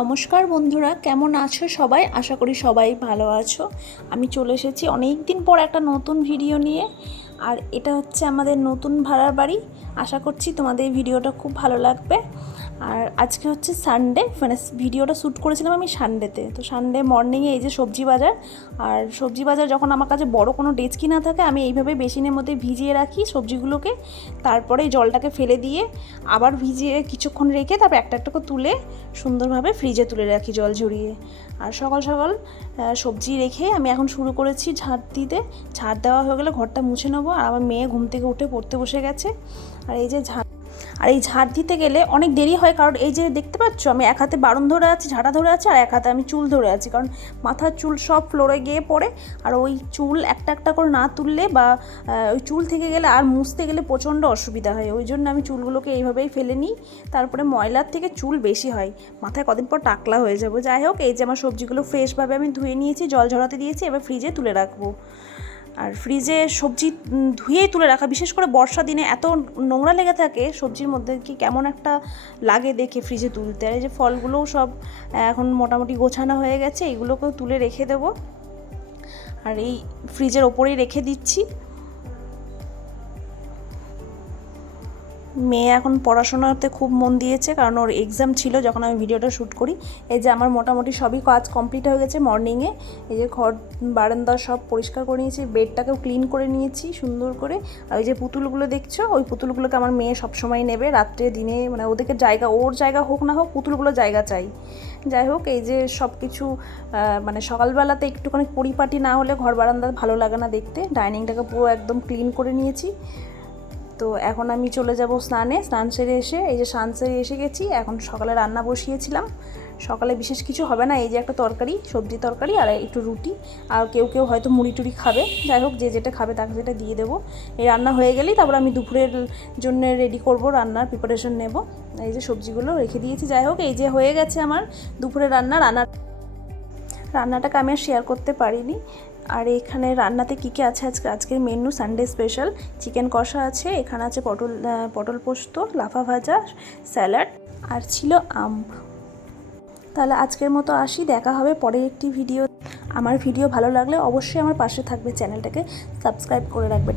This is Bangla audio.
নমস্কার বন্ধুরা, কেমন আছো সবাই? আশা করি সবাই ভালো আছো। আমি চলে এসেছি অনেক দিন পর একটা নতুন ভিডিও নিয়ে। আর এটা হচ্ছে আমাদের নতুন ভাড়ার বাড়ি। আশা করছি তোমাদের এই ভিডিওটা খুব ভালো লাগবে। আর আজকে হচ্ছে সানডে, মানে ভিডিওটা শ্যুট করেছিলাম আমি সানডেতে। তো সানডে মর্নিংয়ে এই যে সবজি বাজার, আর সবজি বাজার যখন আমার কাছে বড় কোনো ডেচকি না থাকে, আমি এইভাবে বেসিনের মধ্যে ভিজিয়ে রাখি সবজিগুলোকে। তারপরে জলটাকে ফেলে দিয়ে আবার ভিজিয়ে কিছুক্ষণ রেখে তারপর একটা একটা করে তুলে সুন্দরভাবে ফ্রিজে তুলে রাখি জল ঝরিয়ে। আর সকাল সকাল সবজি রেখে আমি এখন শুরু করেছি ঝাড় দিতে। ঝাড় দেওয়া হয়ে গেলে ঘরটা মুছে নেবো। আর আমার মেয়ে ঘুম থেকে উঠে পড়তে বসে গেছে। আর এই ঝাড় দিতে গেলে অনেক দেরি হয়, কারণ এই যে দেখতে পাচ্ছ আমি এক হাতে বারণ ধরে আছি, ঝাঁটা ধরে আছি, আর এক হাতে আমি চুল ধরে আছি, কারণ মাথার চুল সব ফ্লোরে গিয়ে পড়ে। আর ওই চুল একটা একটা করে না তুললে বা ওই চুল থেকে গেলে আর মুছতে গেলে প্রচণ্ড অসুবিধা হয়। ওই জন্য আমি চুলগুলোকে এইভাবেই ফেলে নিই। তারপরে ময়লার থেকে চুল বেশি হয়, মাথায় কদিন পর টাকলা হয়ে যাবো। যাই হোক, এই যে আমার সবজিগুলো ফ্রেশভাবে আমি ধুয়ে নিয়েছি, জল ঝরাতে দিয়েছি, এবার ফ্রিজে তুলে রাখবো। আর ফ্রিজে সবজি ধুয়েই তুলে রাখা, বিশেষ করে বর্ষা দিনে এত নোংরা লেগে থাকে সবজির মধ্যে, কি কেমন একটা লাগে দেখে ফ্রিজে তুলতে। আর এই যে ফলগুলোও সব এখন মোটামুটি গোছানো হয়ে গেছে, এগুলোকেও তুলে রেখে দেবো। আর এই ফ্রিজের ওপরেই রেখে দিচ্ছি। মেয়ে এখন পড়াশোনাতে খুব মন দিয়েছে, কারণ ওর এক্সাম ছিল যখন আমি ভিডিওটা শ্যুট করি। এই যে আমার মোটামুটি সবই কাজ কমপ্লিট হয়ে গেছে মর্নিংয়ে। এই যে ঘর বারান্দা সব পরিষ্কার করে নিয়েছি, বেডটাকেও ক্লিন করে নিয়েছি সুন্দর করে। আর ওই যে পুতুলগুলো দেখছো, ওই পুতুলগুলোকে আমার মেয়ে সবসময় নেবে, রাত্রে দিনে, মানে ওদেরকে জায়গা, ওর জায়গা হোক না হোক পুতুলগুলো জায়গা চাই। যাই হোক, এই যে সব কিছু মানে সকালবেলাতে একটুখানি পরিপাটি না হলে ঘর বারান্দা ভালো লাগে না দেখতে। ডাইনিংটাকে পুরো একদম ক্লিন করে নিয়েছি। তো এখন আমি চলে যাব স্নানে। স্নান সেরে এসে, এই যে স্নান সেরে এসে গেছি, এখন সকালে রান্না বসিয়েছিলাম। সকালে বিশেষ কিছু হবে না, এই যে একটা তরকারি, সবজি তরকারি আর একটু রুটি। আর কেউ কেউ হয়তো মুড়ি টুড়ি খাবে। যাই হোক, যে যেটা খাবে তাকে যেটা দিয়ে দেবো। এই রান্না হয়ে গেলেই তারপর আমি দুপুরের জন্য রেডি করব, রান্নার প্রিপারেশন নেব। এই যে সবজিগুলো রেখে দিয়েছি। যাই হোক, এই যে হয়ে গেছে আমার দুপুরের রান্নাটাকে আমি আর শেয়ার করতে পারিনি। আর এখানে রান্নাতে কী কী আছে আজকের মেনু সানডে স্পেশাল: চিকেন কষা আছে, এখানে আছে পটল পোস্ত, লাফা ভাজা, স্যালাড, আর ছিল আম। তাহলে আজকের মতো আসি, দেখা হবে পরের একটি ভিডিও। আমার ভিডিও ভালো লাগলে অবশ্যই আমার পাশে থাকবে, চ্যানেলটাকে সাবস্ক্রাইব করে রাখবে।